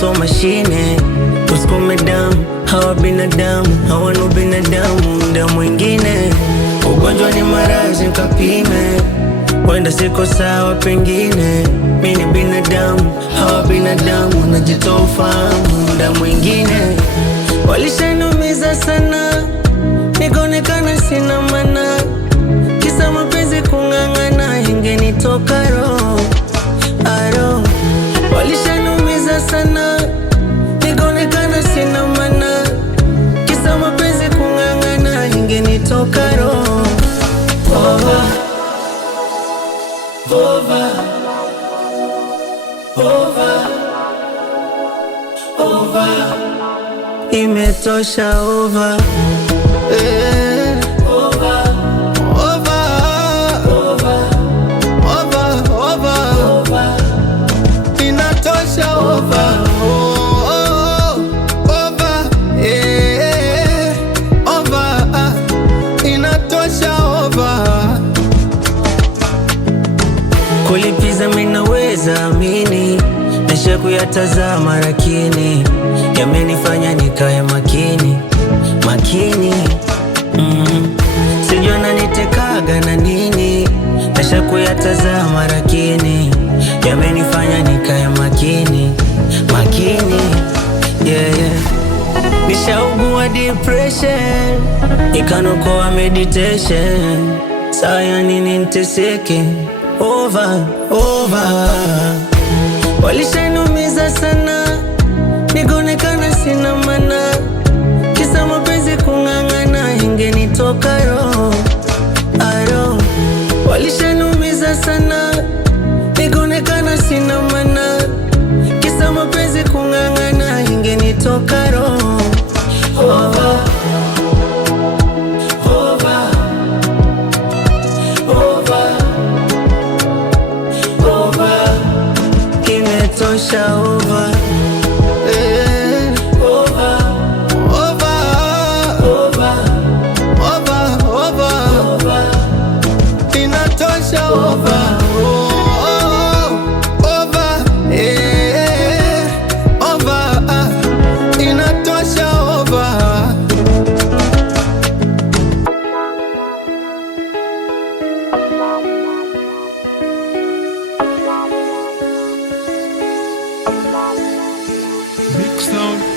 so mashine, usukume damu. Hawa binadamu hawana binadamu, muda mwingine ugonjwa ni maradhi kapime, wenda siko sawa pengine. Mimi ni binadamu, hawa binadamu, najitoa ufahamu. Muda mwingine walishanumiza sana, nikaonekana sina maana, kisa mapenzi kung'ang'ana, ingenitoka roho aro. Walishanumiza sana, nikaonekana sina maana, kisa mapenzi kung'ang'ana, ingenitoka roho. Over, over, over, over. Imetosha over. Over, over, over, over, over, over. Inatosha over. Over, over, inatosha over. Kulipiza minaweza amini, nesha kuyatazama lakini yamenifanya nikae makini, makini. Sijua nanitekaga na nini, nesha kuyatazama lakini yamenifanya nikae makini, makini. Yeah, yeah. Nishaugua depression, ikanokoa meditation. Saya nini niteseke, over, over. Walishanumiza sana, nikaonekana sina maana, kisa mapenzi kung'ang'ana, ingenitoka roho aro. Walishanumiza sana, nikaonekana sina maana, kisa mapenzi kung'ang'ana, ingenitoka roho. Over, over, over, over. Imetosha over. Over, over, over, over, over, over. Inatosha over. Over, over, inatosha over. Mix Zone.